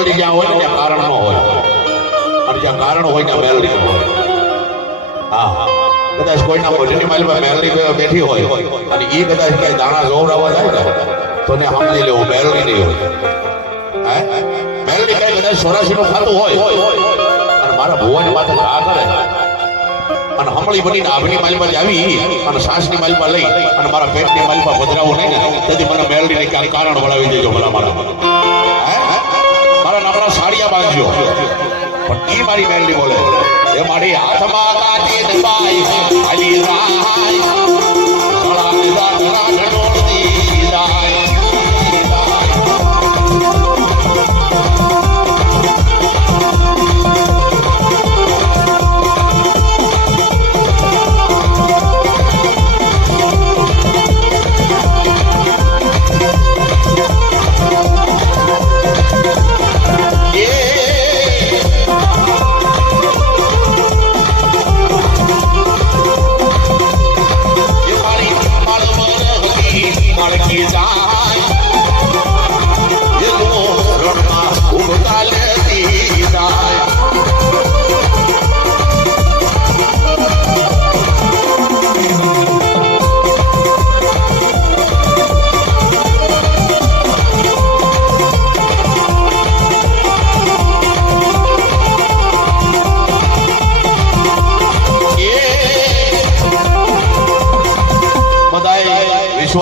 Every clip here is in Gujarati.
મેલડી જ્યાં હોય ત્યાં કારણ ન હોય. અને જ્યાં કારણ હોય ત્યાં મેલડી હોય. હા. કદાચ કોઈના ભજનની માલમાં મેલડી બેઠી હોય અને એ કદાચ કઈ દાણા જોવડાવવા જાય ને, તો ને સમજી લેવું મેલડી નહીં હોય. મેલડી કઈ કદાચ સોરાશી નું ખાતું હોય. અને મારા ભુવાની માથે ઘા કરે. અને હમળી બનીને આભની માલમાં આવી અને સાસની માલમાં લઈ અને મારા પેટની માલમાં પધરાવું નહીં ને, તેથી મને મેલડીને ક્યાંક કારણ વળાવી દેજો ભલા મારા? સાડિયા બાંધજો. પણ એ મારી મેલડી બોલે. એ મારી હાથમાં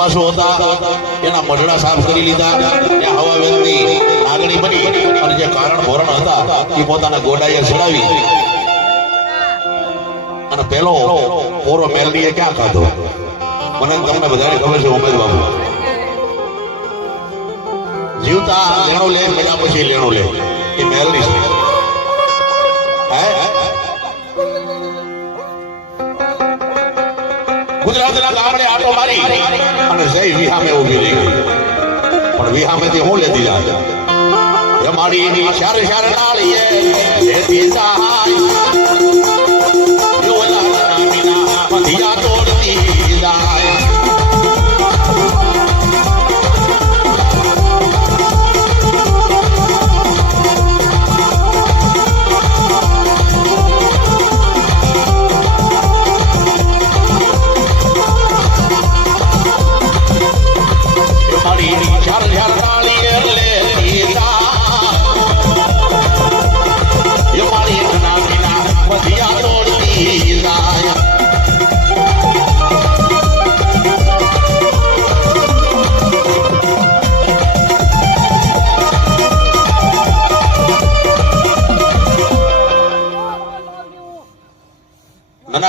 વિશ્વાસો હતા. એના મઢડા સાફ કરી લીધા. એ હવા વેલની નાગણી બની અને જે કારણ ભોરણ હતા, એ પોતાના ગોડાએ ચડાવી. અને પેલો પોરો મેલડીએ ક્યાં ખાધો? મને તમને બધાને ખબર છે ઉમેદ બાબુ જીવતા લેણો લે મજા પછી લેણો લે. એ મેલડી છે. ગુજરાતના ગામડે આટો મારી. અને જય વિહામે ઊભી રહી પણ વિહામેથી હું લેતી જાય રમાડી એની શાર શાર ડાળીએ લેતી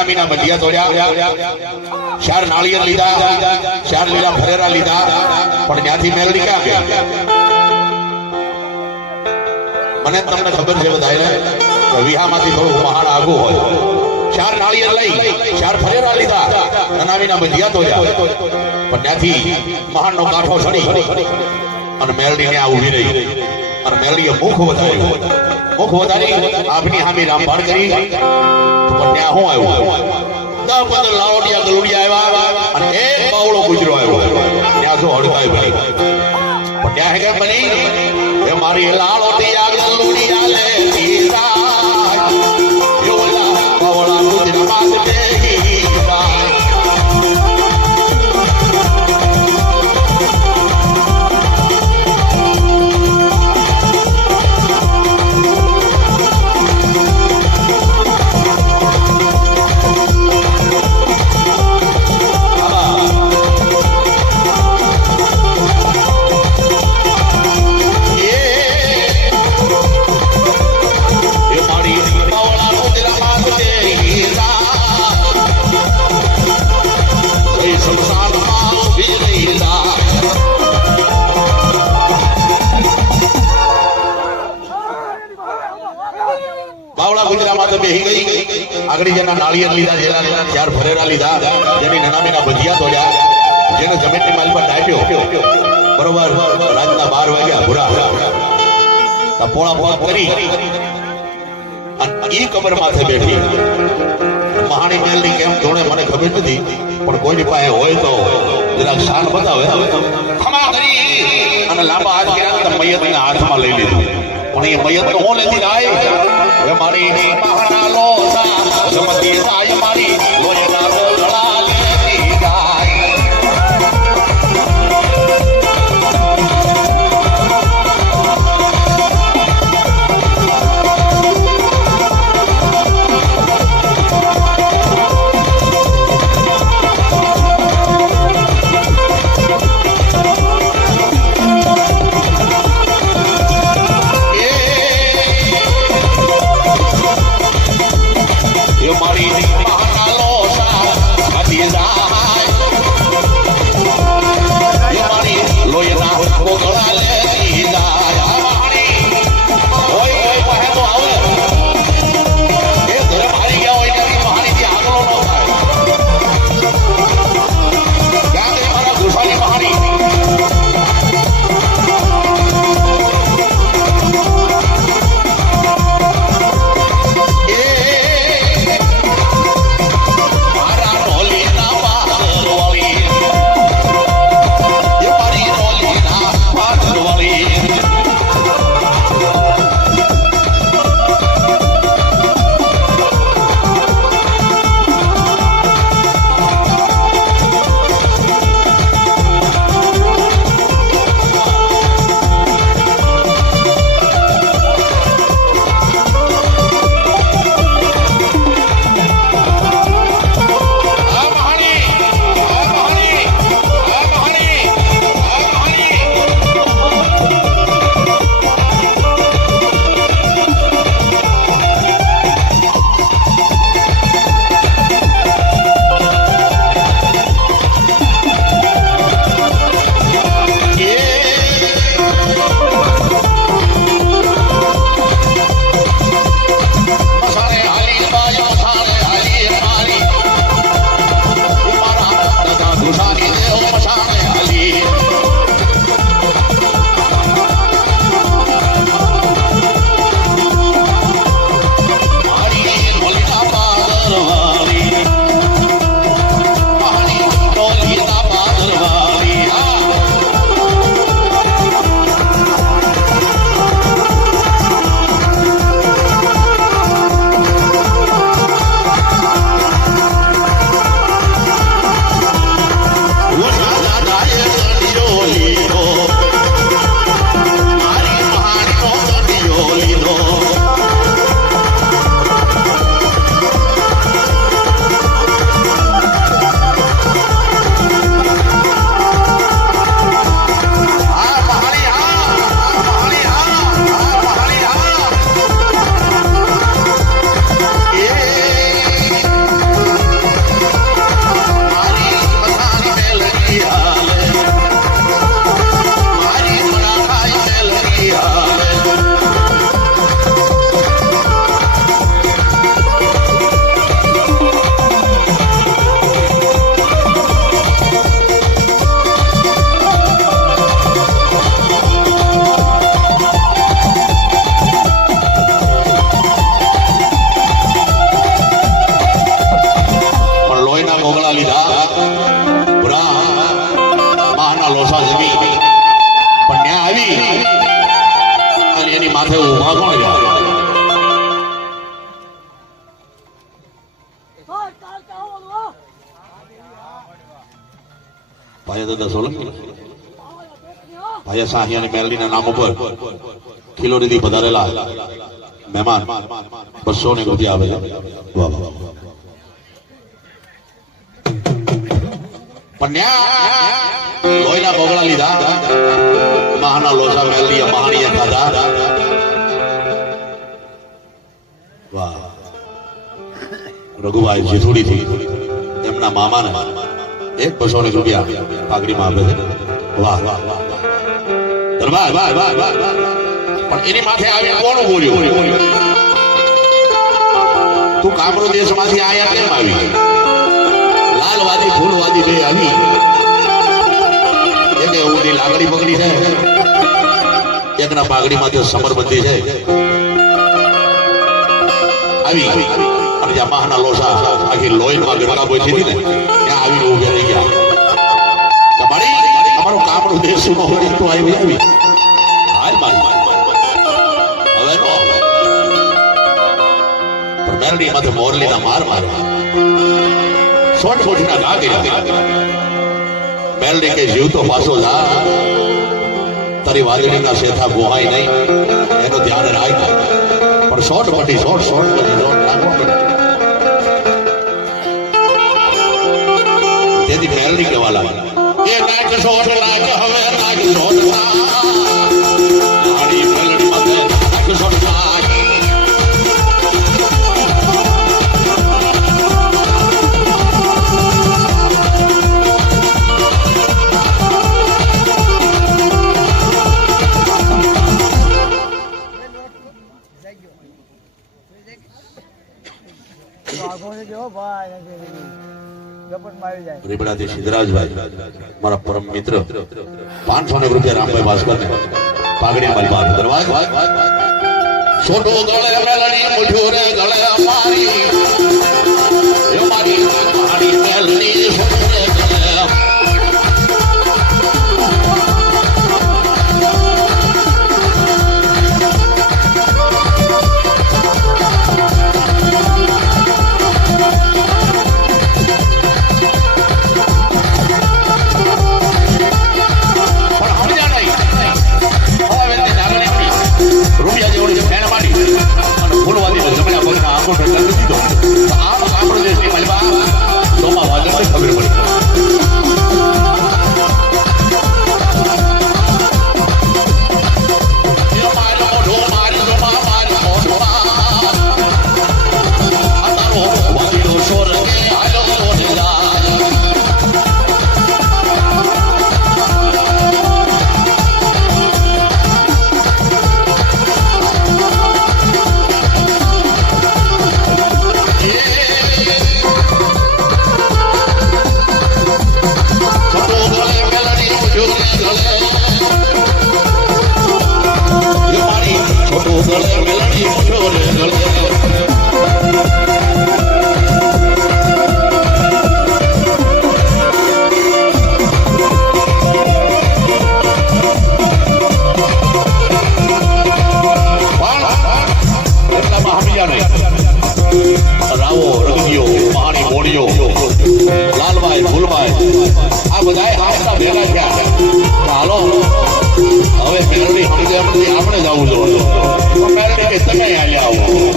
મીના ભજીયા તોડ્યા, ચાર નાળિયેર લીધા, ચાર લીલા ફરેરા લીધા, પણ ત્યાંથી મેલડી ક્યાં ગયા મને તમને ખબર છે બધાને વિહામાંથી થોડું પહાડ આગું હોય. ચાર નાળિયેર લઈ, ચાર ફરેરા લીધા નાના મીના ભજીયા તોડ્યા. પણ ત્યાંથી મહાનનો કાંઠો સડી અને મેલડી ત્યાં ઊભી રહી. અને મેલડીએ મુખ વધાર્યું. મુખ વધારી આપની હામી રામભાણ કરી. પણ ત્યાં હું આવ્યો? દસ પંદર લાવડિયા ગલુડિયા આવ્યા અને એક બાવળો ગુજરો આવ્યો. ત્યાં જો હડકાય બની પણ ત્યાં હે બની એ મારી ગલુડિયા કબર માથે બેઠી મહાણી મહેલની કેમ જોડે મને ખબર નથી, પણ કોઈની પાસે હોય તો જરાક શાન બતાવે. ખમા કરી અને લાંબા હાથ કર્યા તો મૈયતને હાથમાં લઈ લીધું. પણ એ મૈયત તો હું લેતી જાય એ મારી મહાણા લોસા જમતી જાય મારી. ભાઈ અને મેલડીના નામ ઉપર ખિલોડીથી પધારેલા મહેમાન બસો ને રૂપિયા આવે વાહ રઘુભાઈ જીથુડી થી એમના મામાને એક બસો ને રૂપિયા પાઘડીમાં આપે છે. વાહ વાહ વાહ. દરબાર પણ એની માથે આવી કોણ બોલ્યું તું કામરો દેશમાંથી આયા કેમ આવી? લાલવાદી, ફૂલવાદી બે આવી. એક ઊંધી લાગડી બગડી છે, એકના પાઘડીમાંથી સમરબંધી છે. આવી. અને જ્યાં મહાના લોસા આખી લોહીમાં ગરડા પહોંચી હતી ને, ત્યાં આવીને ઊભે રહી ગયા. આપણો દેશ ઊભો હોય તો આવી આવી હાલ માલ હવે નો મેરડી માથે મોરલીના માર મારવા સોટ સોટના ગાગીરા મેરડી કે જીવ તો પાછો જા તારી વાજળીના શેથા ગોહાય નહીં એનો ધ્યાન રાખ પણ શોર્ટ પડી શોર્ટ શોર્ટ પડી શોર્ટ લાગવા તેથી મેરડી કહેવા લાગ્યા એ નાચ શોર્ટ લાગ હવે નાચ શોર્ટ રીબડાથી સિદ્ધરાજભાઈ, મારા પરમ મિત્ર, પાંચસો ને રૂપિયા રામભાઈ ભાસ્કર પાઘડી મારી વાત કરવા છોટો ગળે મેલડી મુઠ્યો રે ગળે મારી. આ બધાય હાથના ભેગા થયા. હાલો, હવે મેલડી સમજે આપણે જવું જોઈએ કે તમે અહીંયા આવો.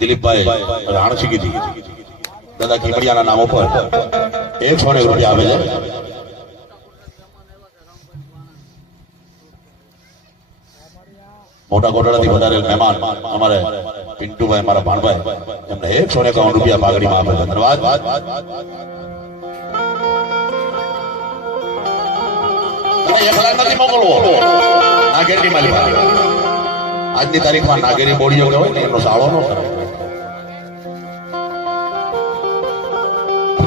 દિલીપભાઈ રાણસિંહજી દાદા કેવડિયાના નામો પર એક સો રૂપિયા આપે છે મોટા ગોડાળાથી વધારેલ મહેમાન અમારે પિન્ટુભાઈ મારા ભાણભાઈ. એમને એકસો ને એકાવન રૂપિયા પાઘડીમાં આપે ધન્યવાદ. આજની તારીખમાં નાગેરી બોડીઓ હોય ને, એમનો સાળો નો કરાય.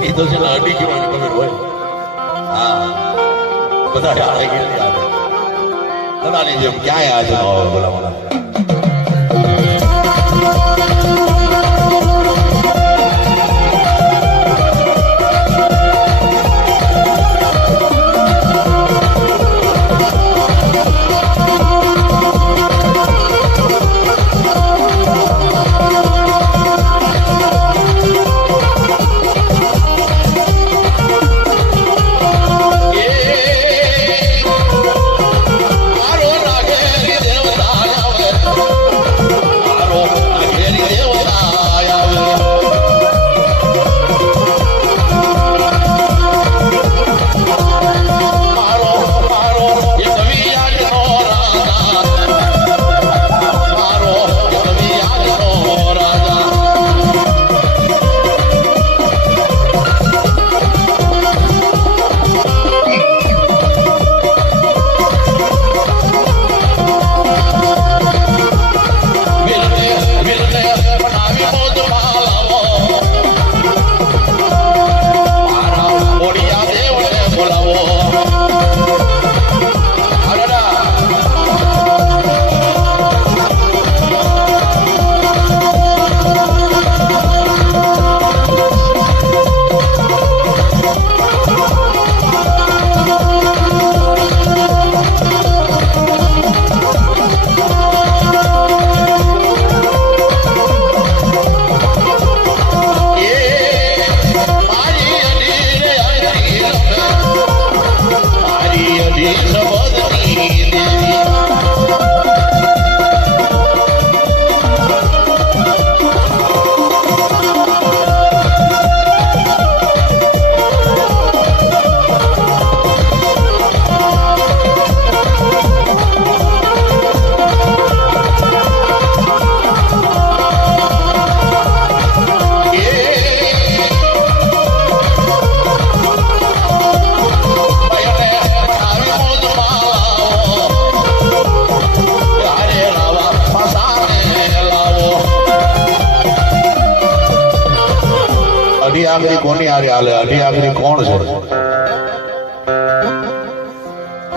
એ તો છે અઢી કિલોમીટર હોય. હા. બધા ધનાની જેમ ક્યાંય હાજર ન આવે બોલા બોલા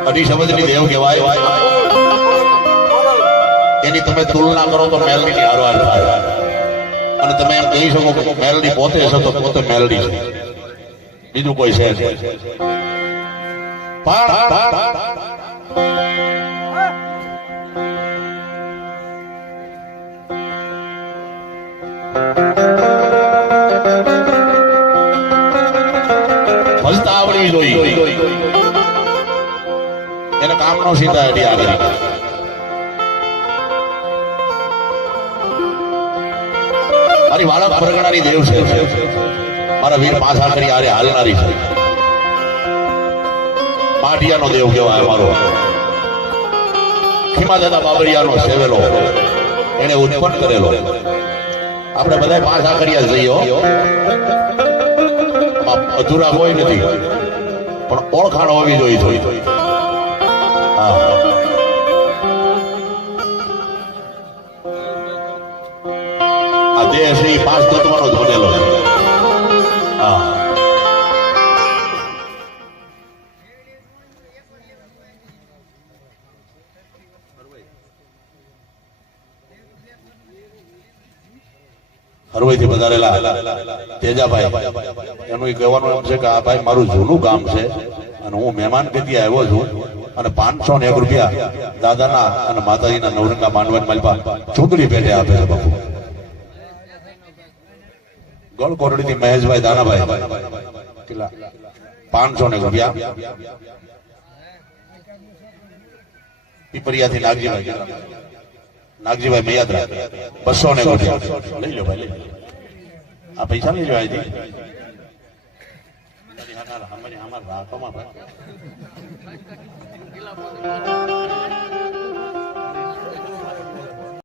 અઢી શબ્દની દેવ કહેવાય. એની તમે તુલના કરો તો મેલડી ની હારો અને તમે એમ કહી શકો કે મેલડી પોતે છે તો પોતે મેલડી છે. બીજું કોઈ છે ભજતા આવડવી કામનો સીધા એડી આગળ મારી વાળા પરગણાની દેવ છે. મારા વીર પાછા કરી આરે હાલનારી છે. માઢિયાનો દેવ કહેવાય મારો ખીમા દાદા બાબરિયાનો સેવેલો. એને ઉત્પન્ન કરેલો. આપણે બધા પાછા કર્યા જઈએ અધૂરા કોઈ નથી. પણ ઓળખાણ હોવી જોઈએ આ દેહ છે એ પાંચ તત્વનો જ બનેલો છે. તેજાભાઈ. એનું કહેવાનું એમ છે કે આ ભાઈ મારું જૂનું ગામ છે અને હું મહેમાન ગતિ આવ્યો છું. અને પાંચસો ને એક રૂપિયા દાદાના અને માતાજીના નવરંગા માંડવાની માલપા ચૂંટણી પેટે આપે છે બાપુ. ગોળ કોટડીથી મહેશભાઈ દાનાભાઈ. કેટલા? પાંચસો ને રૂપિયા. પીપરિયા થી નાગજીભાઈ. નાગજીભાઈ મૈયાદરા બસો ને લઈ લો ભાઈ આ પૈસા લઈ અહીંથી. અમારી અમારા રાખોમાં la